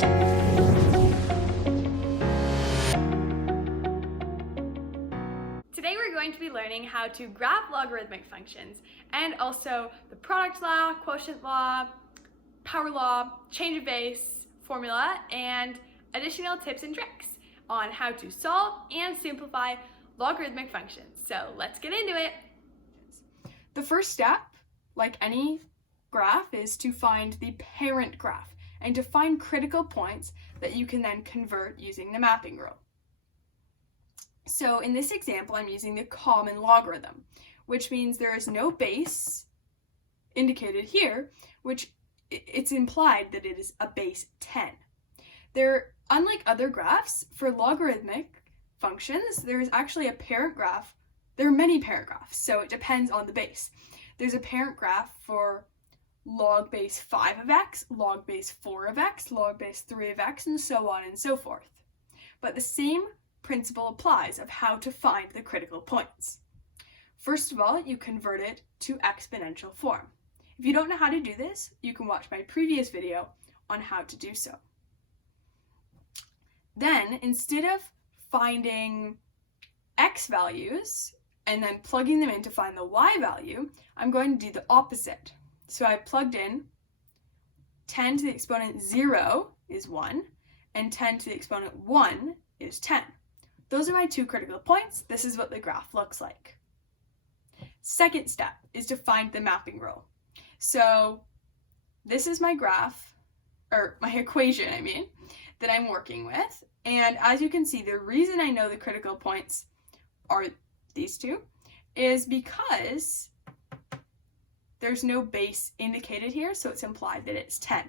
Today we're going to be learning how to graph logarithmic functions and also the product law, quotient law, power law, ChamberBased Formula, and additional tips and tricks on how to solve and simplify logarithmic functions. So let's get into it. The first step, like any graph, is to find the parent graph and to find critical points that you can then convert using the mapping rule. So in this example, I'm using the common logarithm, which means there is no base indicated here, which it's implied that it is a base 10. Unlike other graphs, for logarithmic functions, there is actually a parent graph. There are many parent graphs, so it depends on the base. There's a parent graph for log base 5 of x, log base 4 of x, log base 3 of x, and so on and so forth. But the same principle applies of how to find the critical points. First of all, you convert it to exponential form. If you don't know how to do this, you can watch my previous video on how to do so. Then, instead of finding x values and then plugging them in to find the y value, I'm going to do the opposite. So I plugged in 10 to the exponent 0 is 1, and 10 to the exponent 1 is 10. Those are my two critical points. This is what the graph looks like. Second step is to find the mapping rule. So this is my graph, or my equation, that I'm working with. And as you can see, the reason I know the critical points are these two is because there's no base indicated here, so it's implied that it's 10.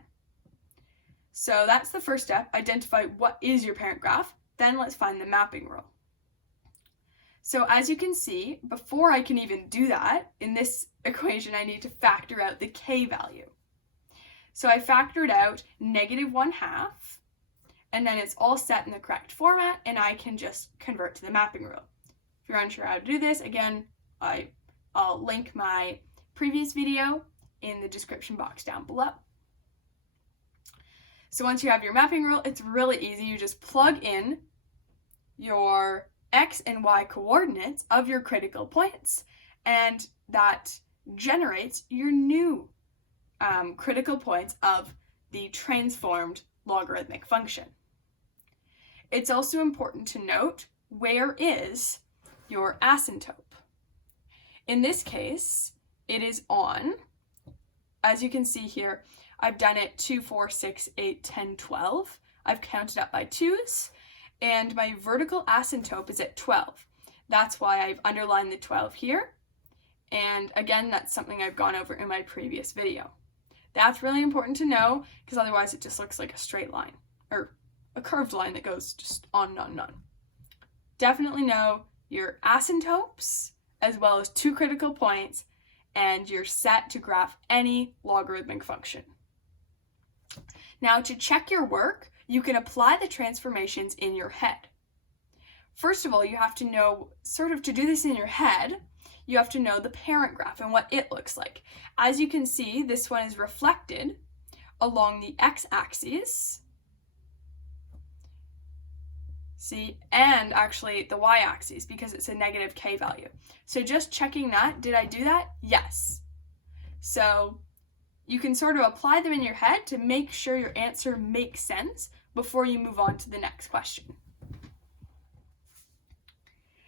So that's the first step. Identify what is your parent graph. Then let's find the mapping rule. So as you can see, before I can even do that, in this equation I need to factor out the k value. So I factored out -1/2, and then it's all set in the correct format, and I can just convert to the mapping rule. If you're unsure how to do this, again, I'll link my previous video in the description box down below. So once you have your mapping rule, it's really easy. You just plug in your x and y coordinates of your critical points, and that generates your new critical points of the transformed logarithmic function. It's also important to note, where is your asymptote? In this case, it is on, as you can see here, I've done it 2, 4, 6, 8, 10, 12. I've counted up by 2s, and my vertical asymptote is at 12. That's why I've underlined the 12 here. And again, that's something I've gone over in my previous video. That's really important to know, because otherwise it just looks like a straight line, or a curved line that goes just on and on and on. Definitely know your asymptotes, as well as two critical points, and you're set to graph any logarithmic function. Now, to check your work, you can apply the transformations in your head. First of all, you have to know, to do this in your head, you have to know the parent graph and what it looks like. As you can see, this one is reflected along the x-axis, and actually the y-axis, because it's a negative k value. So just checking that, did I do that? Yes. So you can sort of apply them in your head to make sure your answer makes sense before you move on to the next question.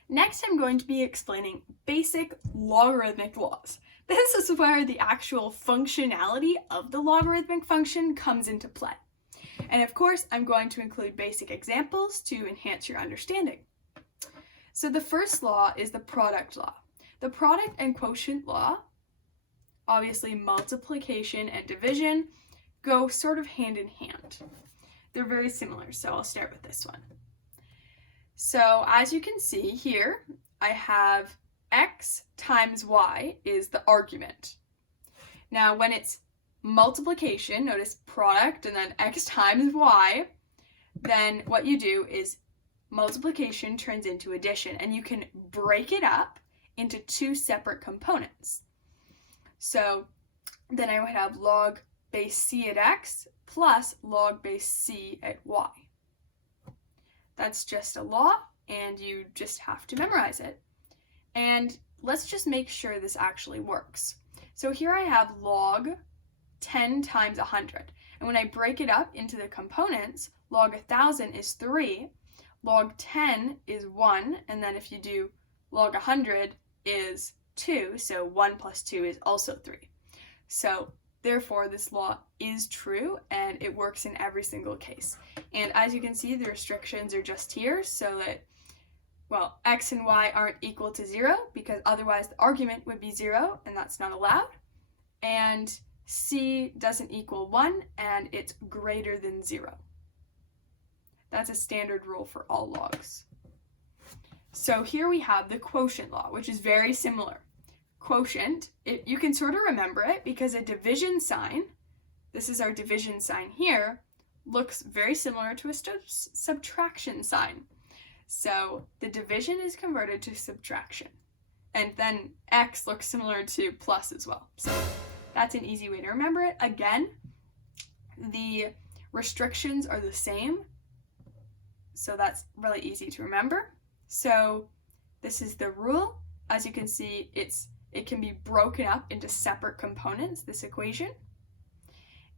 Next, I'm going to be explaining basic logarithmic laws. This is where the actual functionality of the logarithmic function comes into play. And of course, I'm going to include basic examples to enhance your understanding. So the first law is the product law. The product and quotient law, obviously multiplication and division, go sort of hand in hand. They're very similar, so I'll start with this one. So as you can see here, I have x times y is the argument. Now when it's multiplication, notice product and then x times y, then what you do is multiplication turns into addition, and you can break it up into two separate components. So then I would have log base c at x plus log base c at y. That's just a law, and you just have to memorize it. And let's just make sure this actually works. So here I have log 10 times 100. And when I break it up into the components, log 1,000 is 3, log 10 is 1, and then if you do log 100 is 2, so 1 plus 2 is also 3. So therefore, this law is true, and it works in every single case. And as you can see, the restrictions are just here so that, well, x and y aren't equal to 0 because otherwise the argument would be 0, and that's not allowed. And c doesn't equal 1, and it's greater than 0. That's a standard rule for all logs. So here we have the quotient law, which is very similar. Quotient, you can sort of remember it because a division sign, this is our division sign here, looks very similar to a subtraction sign. So the division is converted to subtraction. And then x looks similar to plus as well. So that's an easy way to remember it. Again, the restrictions are the same, so that's really easy to remember. So this is the rule. As you can see, it can be broken up into separate components, this equation.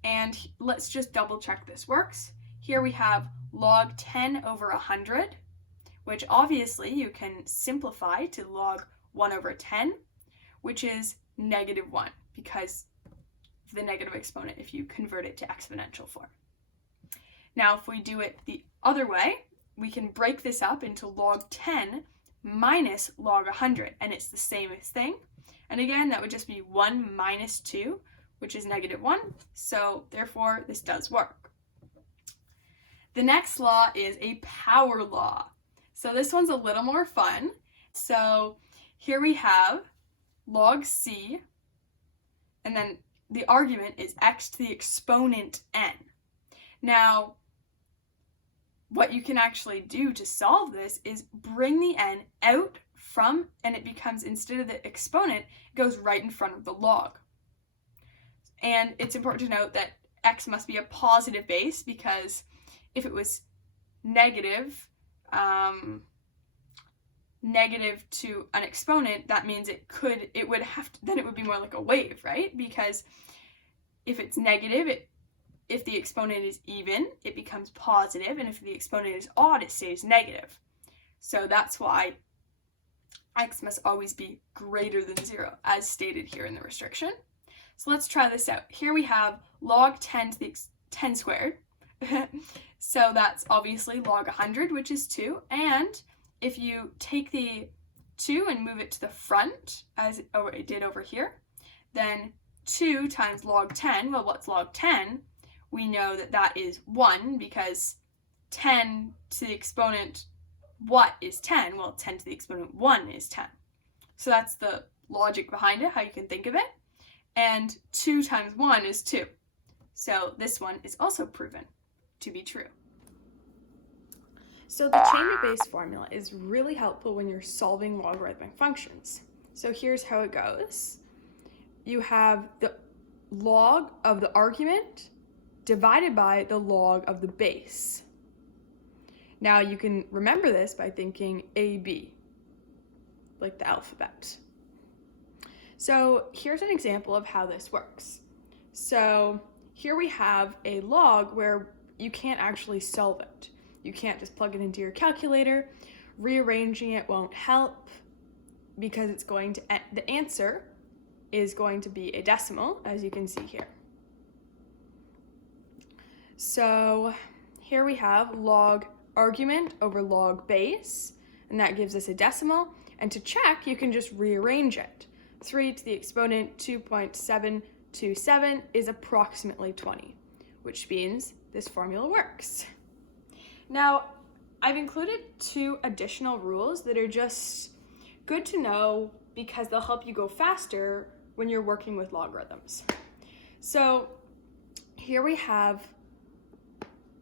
And let's just double check this works. Here we have log 10 over 100, which obviously you can simplify to log 1 over 10, which is negative 1 because of the negative exponent if you convert it to exponential form. Now, if we do it the other way, we can break this up into log 10 minus log 100, and it's the same thing. And again, that would just be 1 minus 2, which is negative 1, so therefore this does work. The next law is a power law. So this one's a little more fun. So here we have log c, and then the argument is x to the exponent n. Now, what you can actually do to solve this is bring the n out from, and it becomes, instead of the exponent, it goes right in front of the log. And it's important to note that x must be a positive base, because if it was negative to an exponent, that means it would be more like a wave, right? Because if it's negative, if the exponent is even, it becomes positive, and if the exponent is odd, it stays negative. So that's why x must always be greater than 0, as stated here in the restriction. So let's try this out. Here we have log 10 to the 10 squared. So that's obviously log 100, which is 2. And if you take the 2 and move it to the front, as it did over here, then 2 times log 10, well, what's log 10? We know that that is 1, because 10 to the exponent what is 10? Well, 10 to the exponent 1 is 10. So that's the logic behind it, how you can think of it. And 2 times 1 is 2. So this one is also proven to be true. So the chamber-based formula is really helpful when you're solving logarithmic functions. So here's how it goes. You have the log of the argument divided by the log of the base. Now you can remember this by thinking AB, like the alphabet. So here's an example of how this works. So here we have a log where you can't actually solve it. You can't just plug it into your calculator. Rearranging it won't help because the answer is going to be a decimal, as you can see here. So here we have log argument over log base, and that gives us a decimal. And to check, you can just rearrange it. 3 to the exponent 2.727 is approximately 20, which means this formula works. Now, I've included 2 additional rules that are just good to know because they'll help you go faster when you're working with logarithms. So here we have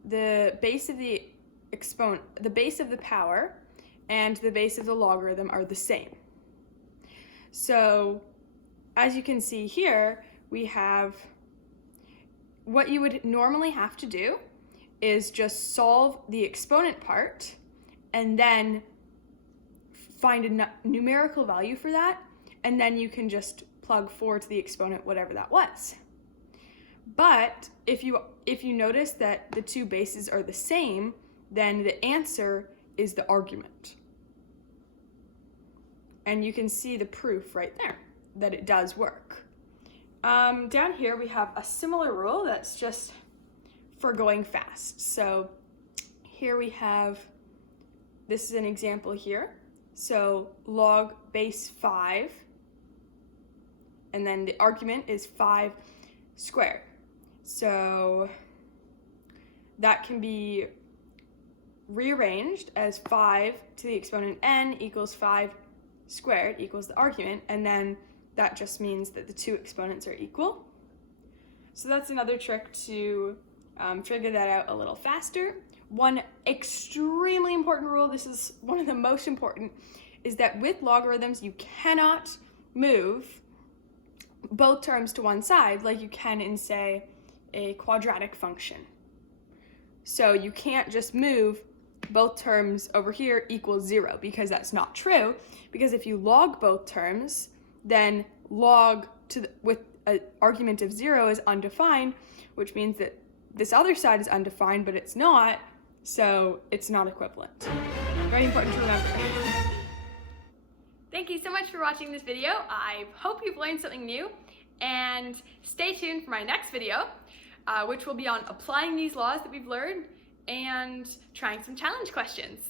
the base of the exponent, the base of the power, and the base of the logarithm are the same. So as you can see here, we have what you would normally have to do is just solve the exponent part and then find a numerical value for that, and then you can just plug 4 to the exponent, whatever that was. But if you notice that the two bases are the same, then the answer is the argument. And you can see the proof right there that it does work. Down here we have a similar rule that's just for going fast. So here we have, this is an example here. So log base 5, and then the argument is 5 squared. So that can be rearranged as 5 to the exponent n equals 5 squared equals the argument, and then that just means that the two exponents are equal. So that's another trick to figure that out a little faster. One extremely important rule, this is one of the most important, is that with logarithms you cannot move both terms to one side like you can in, say, a quadratic function. So you can't just move both terms over here equals 0, because that's not true. Because if you log both terms, then log with an argument of 0 is undefined, which means that this other side is undefined, but it's not, so it's not equivalent. Very important to remember. Thank you so much for watching this video. I hope you've learned something new, and stay tuned for my next video, which will be on applying these laws that we've learned and trying some challenge questions.